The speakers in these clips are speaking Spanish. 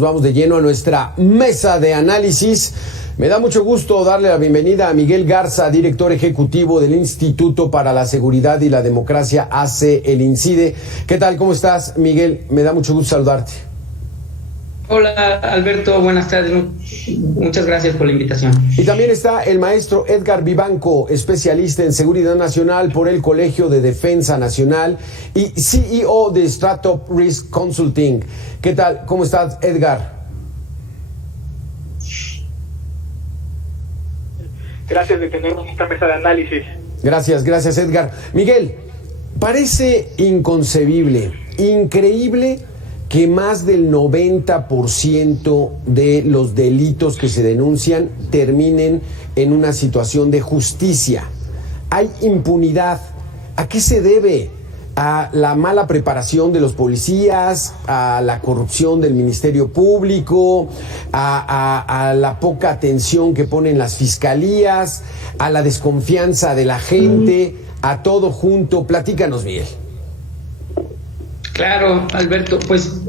Vamos de lleno a nuestra mesa de análisis. Me da mucho gusto darle la bienvenida a Miguel Garza, director ejecutivo del Instituto para la Seguridad y la Democracia, ACE, el INSIDE. ¿Qué tal? ¿Cómo estás, Miguel? Me da mucho gusto saludarte. Hola, Alberto. Buenas tardes. Muchas gracias por la invitación. Y también está el maestro Edgar Vivanco, especialista en seguridad nacional por el Colegio de Defensa Nacional y CEO de Stratop Risk Consulting. ¿Qué tal? ¿Cómo estás, Edgar? Gracias de tenernos en esta mesa de análisis. Gracias, Edgar. Miguel, parece inconcebible, increíble que más del 90% de los delitos que se denuncian terminen en una situación de justicia. Hay impunidad. ¿A qué se debe? ¿A la mala preparación de los policías, a la corrupción del Ministerio Público, a la poca atención que ponen las fiscalías, a la desconfianza de la gente, a todo junto? Platícanos, Miguel. Claro, Alberto, pues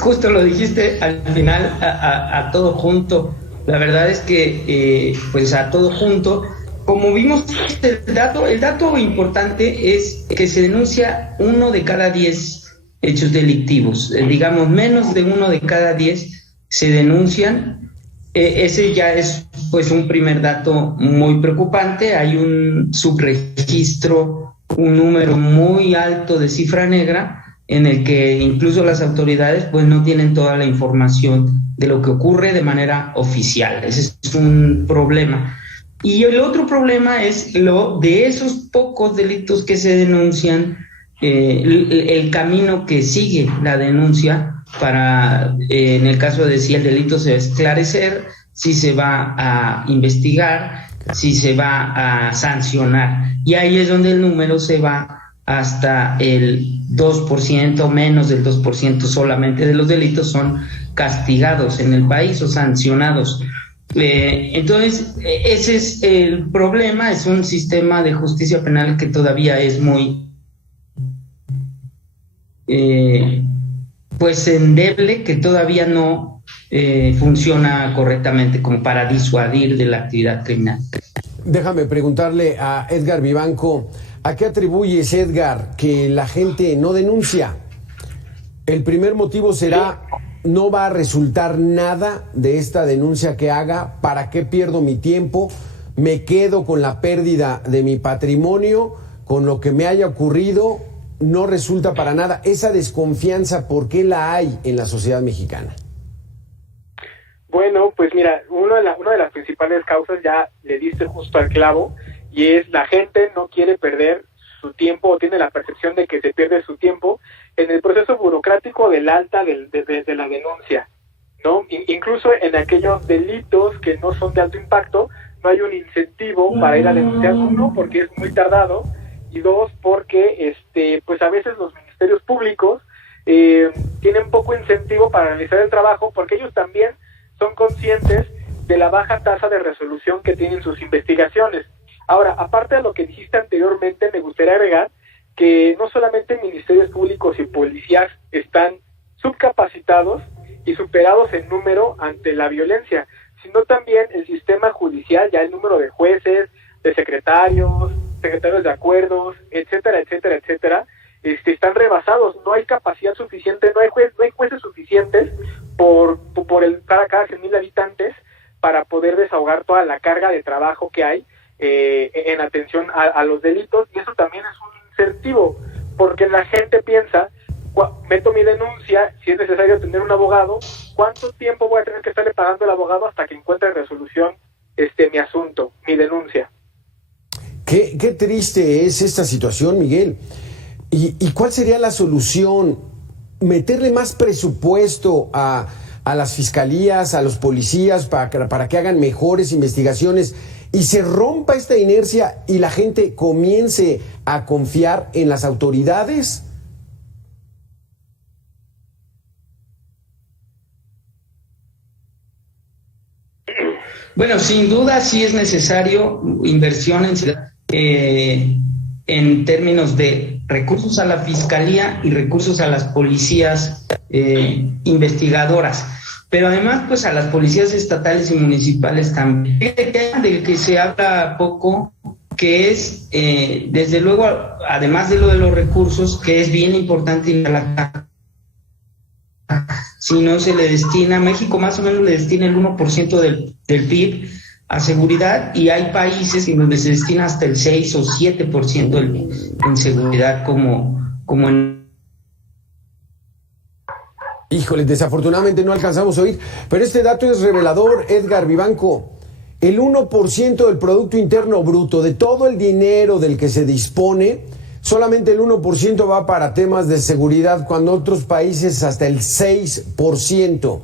justo lo dijiste al final, a todo junto. La verdad es que, pues a todo junto, como vimos el dato importante es que se denuncia 1 de cada 10 hechos delictivos. Digamos, menos de 1 de cada 10 se denuncian. Ese ya es pues un primer dato muy preocupante. Hay un subregistro, un número muy alto de cifra negra, en el que incluso las autoridades pues no tienen toda la información de lo que ocurre de manera oficial. Ese es un problema. Y el otro problema es lo de esos pocos delitos que se denuncian, el camino que sigue la denuncia para, en el caso de si el delito se va a esclarecer, si se va a investigar, si se va a sancionar. Y ahí es donde el número se va hasta el 2%, menos del 2% solamente de los delitos son castigados en el país o sancionados. Entonces, ese es el problema. Es un sistema de justicia penal que todavía es muy pues endeble, que todavía no funciona correctamente como para disuadir de la actividad criminal. Déjame preguntarle a Edgar Vivanco, ¿a qué atribuyes, Edgar, que la gente no denuncia? El primer motivo será: no va a resultar nada de esta denuncia que haga, ¿para qué pierdo mi tiempo? Me quedo con la pérdida de mi patrimonio, con lo que me haya ocurrido, no resulta para nada. Esa desconfianza, ¿por qué la hay en la sociedad mexicana? Bueno, pues mira, una de las principales causas, ya le diste justo al clavo, y es la gente no quiere perder su tiempo o tiene la percepción de que se pierde su tiempo en el proceso burocrático del alta de la denuncia, ¿no? Incluso en aquellos delitos que no son de alto impacto, no hay un incentivo para ir a denunciar, uno, porque es muy tardado, y dos, porque pues a veces los ministerios públicos tienen poco incentivo para realizar el trabajo, porque ellos también son conscientes de la baja tasa de resolución que tienen sus investigaciones. Ahora, aparte de lo que dijiste anteriormente, me gustaría agregar que no solamente ministerios públicos y policías están subcapacitados y superados en número ante la violencia, sino también el sistema judicial, ya el número de jueces, de secretarios de acuerdos, etcétera, están rebasados. No hay capacidad suficiente, no hay jueces suficientes por cada 100,000 habitantes para poder desahogar toda la carga de trabajo que hay en atención a los delitos, y eso también es un incentivo, porque la gente piensa, meto mi denuncia, si es necesario tener un abogado, ¿cuánto tiempo voy a tener que estarle pagando al abogado hasta que encuentre resolución mi asunto, mi denuncia? Qué triste es esta situación, Miguel. ¿Y cuál sería la solución? ¿Meterle más presupuesto a las fiscalías, a los policías, para que hagan mejores investigaciones y se rompa esta inercia y la gente comience a confiar en las autoridades? Bueno, sin duda sí es necesario inversión en términos de recursos a la fiscalía y recursos a las policías investigadoras. pero además pues a las policías estatales y municipales también. Del que se habla poco, que es desde luego, además de lo de los recursos, que es bien importante, si no se le destina, México más o menos le destina el 1% del PIB a seguridad, y hay países en donde se destina hasta el 6 o 7% en seguridad, como en... Híjole, desafortunadamente no alcanzamos a oír, pero este dato es revelador, Edgar Vivanco. El 1% del Producto Interno Bruto, de todo el dinero del que se dispone, solamente el 1% va para temas de seguridad, cuando otros países hasta el 6%.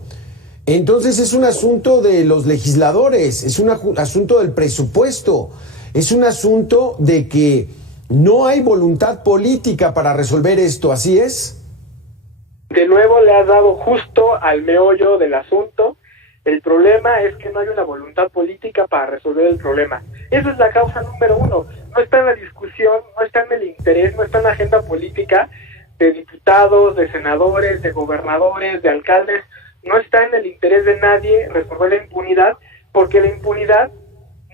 Entonces es un asunto de los legisladores, es un asunto del presupuesto, es un asunto de que no hay voluntad política para resolver esto, ¿así es? De nuevo le has dado justo al meollo del asunto. El problema es que no hay una voluntad política para resolver el problema. Esa es la causa número uno. No está en la discusión, no está en el interés, no está en la agenda política de diputados, de senadores, de gobernadores, de alcaldes. No está en el interés de nadie resolver la impunidad, porque la impunidad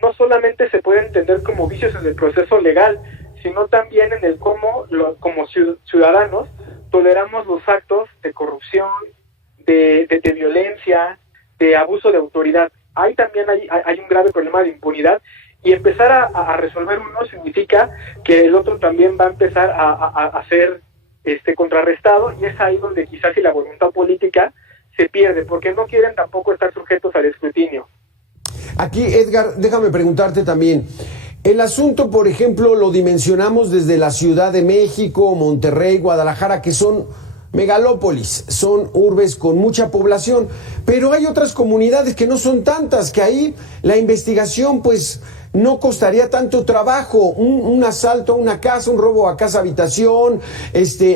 no solamente se puede entender como vicios en el proceso legal, sino también en el cómo, como ciudadanos, toleramos los actos de corrupción, de violencia, de abuso de autoridad. Ahí también hay un grave problema de impunidad, y empezar a resolver uno significa que el otro también va a empezar a ser contrarrestado, y es ahí donde quizás si la voluntad política se pierde, porque no quieren tampoco estar sujetos al escrutinio. Aquí, Edgar, déjame preguntarte también. El asunto, por ejemplo, lo dimensionamos desde la Ciudad de México, Monterrey, Guadalajara, que son megalópolis, son urbes con mucha población, pero hay otras comunidades que no son tantas, que ahí la investigación pues no costaría tanto trabajo. Un asalto a una casa, un robo a casa habitación,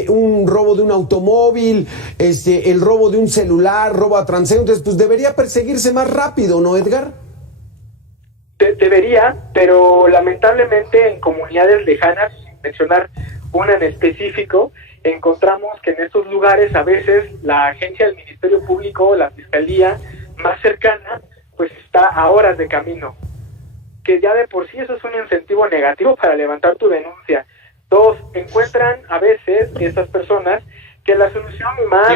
un robo de un automóvil, el robo de un celular, robo a transeúntes, pues debería perseguirse más rápido, ¿no, Edgar? Debería, pero lamentablemente en comunidades lejanas, sin mencionar una en específico, encontramos que en estos lugares a veces la agencia del Ministerio Público, la Fiscalía más cercana, pues está a horas de camino, que ya de por sí eso es un incentivo negativo para levantar tu denuncia. Dos, encuentran a veces estas personas que la solución más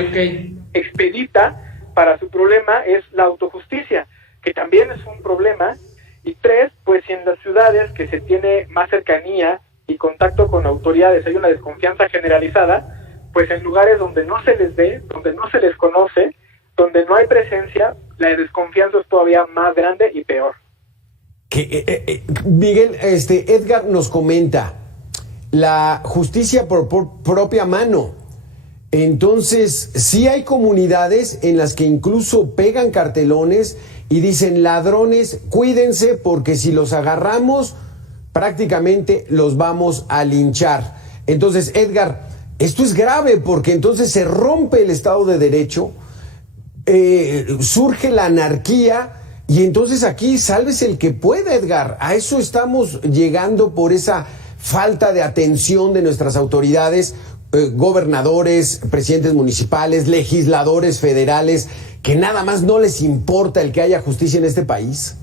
expedita para su problema es la autojusticia, que también es un problema. Y tres, pues si en las ciudades que se tiene más cercanía y contacto con autoridades hay una desconfianza generalizada, pues en lugares donde no se les ve, donde no se les conoce, donde no hay presencia, la desconfianza es todavía más grande y peor. Miguel, Edgar nos comenta, la justicia por propia mano. Entonces, sí hay comunidades en las que incluso pegan cartelones y dicen: ladrones, cuídense, porque si los agarramos, prácticamente los vamos a linchar. Entonces, Edgar, esto es grave, porque entonces se rompe el Estado de Derecho, surge la anarquía, y entonces aquí sálvese el que pueda, Edgar. A eso estamos llegando por esa falta de atención de nuestras autoridades, gobernadores, presidentes municipales, legisladores federales, que nada más no les importa el que haya justicia en este país.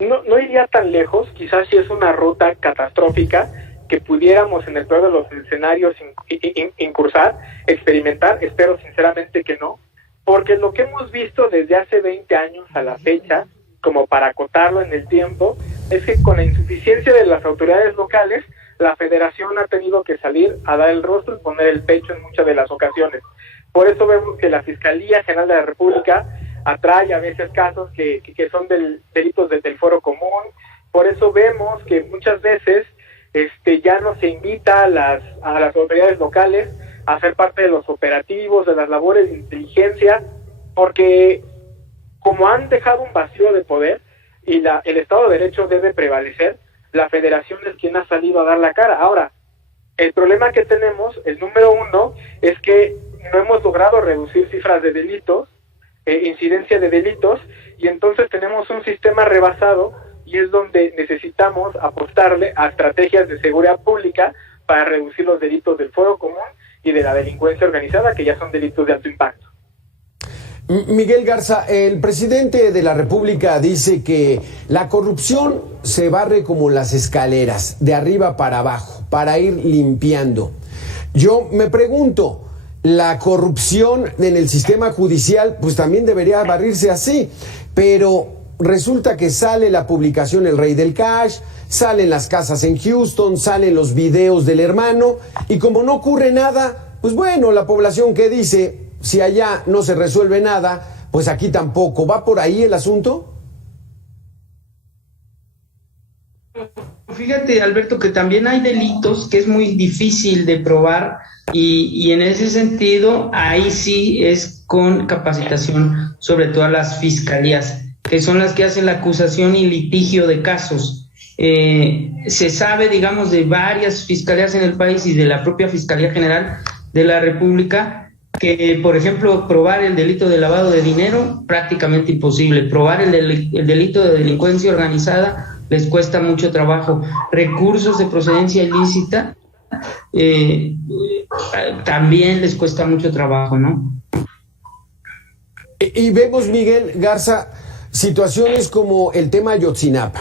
No iría tan lejos, quizás si es una ruta catastrófica que pudiéramos en el peor de los escenarios incursar, experimentar. Espero sinceramente que no, porque lo que hemos visto desde hace 20 años a la fecha, como para acotarlo en el tiempo, es que con la insuficiencia de las autoridades locales, la federación ha tenido que salir a dar el rostro y poner el pecho en muchas de las ocasiones. Por eso vemos que la Fiscalía General de la República atrae a veces casos que son delitos del foro común. Por eso vemos que muchas veces ya no se invita a las autoridades locales a ser parte de los operativos, de las labores de inteligencia, porque como han dejado un vacío de poder y el Estado de Derecho debe prevalecer, la Federación es quien ha salido a dar la cara. Ahora, el problema que tenemos, el número uno, es que no hemos logrado reducir cifras de delitos, incidencia de delitos, y entonces tenemos un sistema rebasado, y es donde necesitamos apostarle a estrategias de seguridad pública para reducir los delitos del foro común y de la delincuencia organizada, que ya son delitos de alto impacto. Miguel Garza, el presidente de la República dice que la corrupción se barre como las escaleras, de arriba para abajo, para ir limpiando. Yo me pregunto, la corrupción en el sistema judicial pues también debería barrirse así, pero resulta que sale la publicación El Rey del Cash, salen las casas en Houston, salen los videos del hermano, y como no ocurre nada, pues bueno, la población que dice, si allá no se resuelve nada, pues aquí tampoco. ¿Va por ahí el asunto? Fíjate, Alberto, que también hay delitos que es muy difícil de probar y en ese sentido, ahí sí es con capacitación, sobre todo a las fiscalías, que son las que hacen la acusación y litigio de casos. Se sabe, digamos, de varias fiscalías en el país y de la propia Fiscalía General de la República, que, por ejemplo, probar el delito de lavado de dinero, prácticamente imposible. Probar el delito de delincuencia organizada les cuesta mucho trabajo. Recursos de procedencia ilícita también les cuesta mucho trabajo, ¿no? Y vemos, Miguel Garza, situaciones como el tema Ayotzinapa,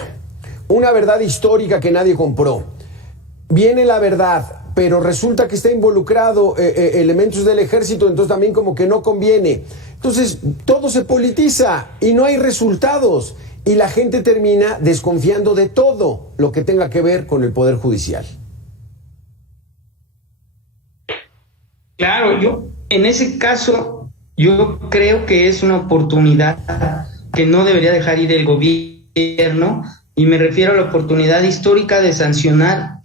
una verdad histórica que nadie compró. Viene la verdad, pero resulta que está involucrado elementos del ejército, entonces también como que no conviene. Entonces todo se politiza y no hay resultados y la gente termina desconfiando de todo lo que tenga que ver con el Poder Judicial. Claro, yo en ese caso yo creo que es una oportunidad que no debería dejar ir el gobierno, y me refiero a la oportunidad histórica de sancionar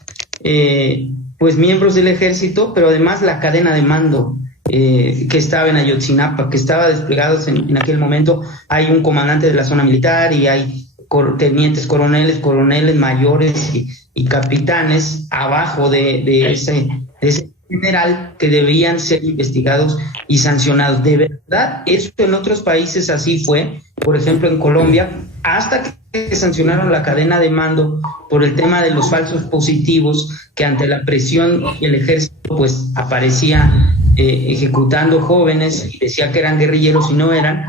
pues miembros del ejército, pero además la cadena de mando que estaba en Ayotzinapa, que estaba desplegados en aquel momento. Hay un comandante de la zona militar y hay tenientes coroneles mayores y capitanes abajo de ese general que deberían ser investigados y sancionados. De verdad, esto en otros países así fue. Por ejemplo, en Colombia, hasta que sancionaron la cadena de mando por el tema de los falsos positivos, que ante la presión el ejército pues aparecía ejecutando jóvenes y decía que eran guerrilleros y no eran.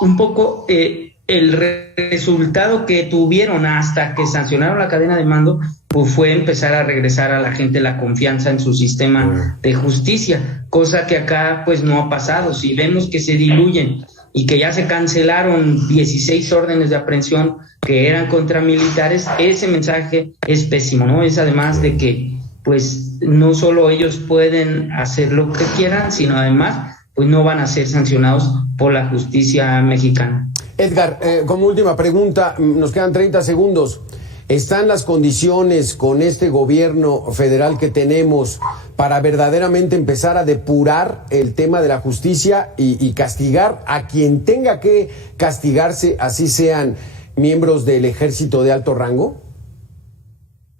Un poco el resultado que tuvieron hasta que sancionaron la cadena de mando pues fue empezar a regresar a la gente la confianza en su sistema de justicia, cosa que acá pues no ha pasado. Si vemos que se diluyen y que ya se cancelaron 16 órdenes de aprehensión que eran contra militares, ese mensaje es pésimo, ¿no? Es además de que pues no solo ellos pueden hacer lo que quieran, sino además pues no van a ser sancionados por la justicia mexicana. Edgar, como última pregunta, nos quedan 30 segundos. ¿Están las condiciones con este gobierno federal que tenemos para verdaderamente empezar a depurar el tema de la justicia y castigar a quien tenga que castigarse, así sean miembros del ejército de alto rango?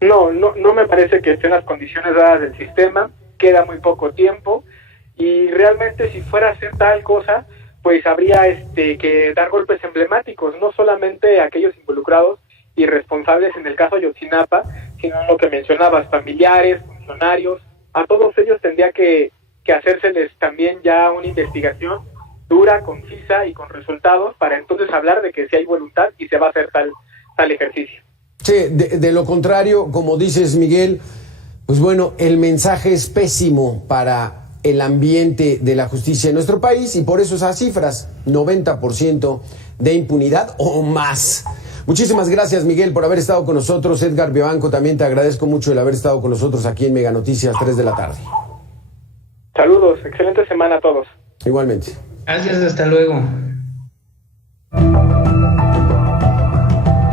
No me parece que estén las condiciones dadas del sistema. Queda muy poco tiempo y realmente si fuera a hacer tal cosa, pues habría que dar golpes emblemáticos, no solamente a aquellos involucrados y responsables en el caso Ayotzinapa, sino lo que mencionabas, familiares, funcionarios. A todos ellos tendría que hacérseles también ya una investigación dura, concisa y con resultados, para entonces hablar de que si hay voluntad y se va a hacer tal ejercicio. Sí, de lo contrario, como dices, Miguel, pues bueno, el mensaje es pésimo para el ambiente de la justicia en nuestro país, y por eso esas cifras, 90% de impunidad o más. Muchísimas gracias, Miguel, por haber estado con nosotros. Edgar Vivanco, también te agradezco mucho el haber estado con nosotros aquí en Mega Noticias, 3 de la tarde. Saludos, excelente semana a todos. Igualmente. Gracias, hasta luego.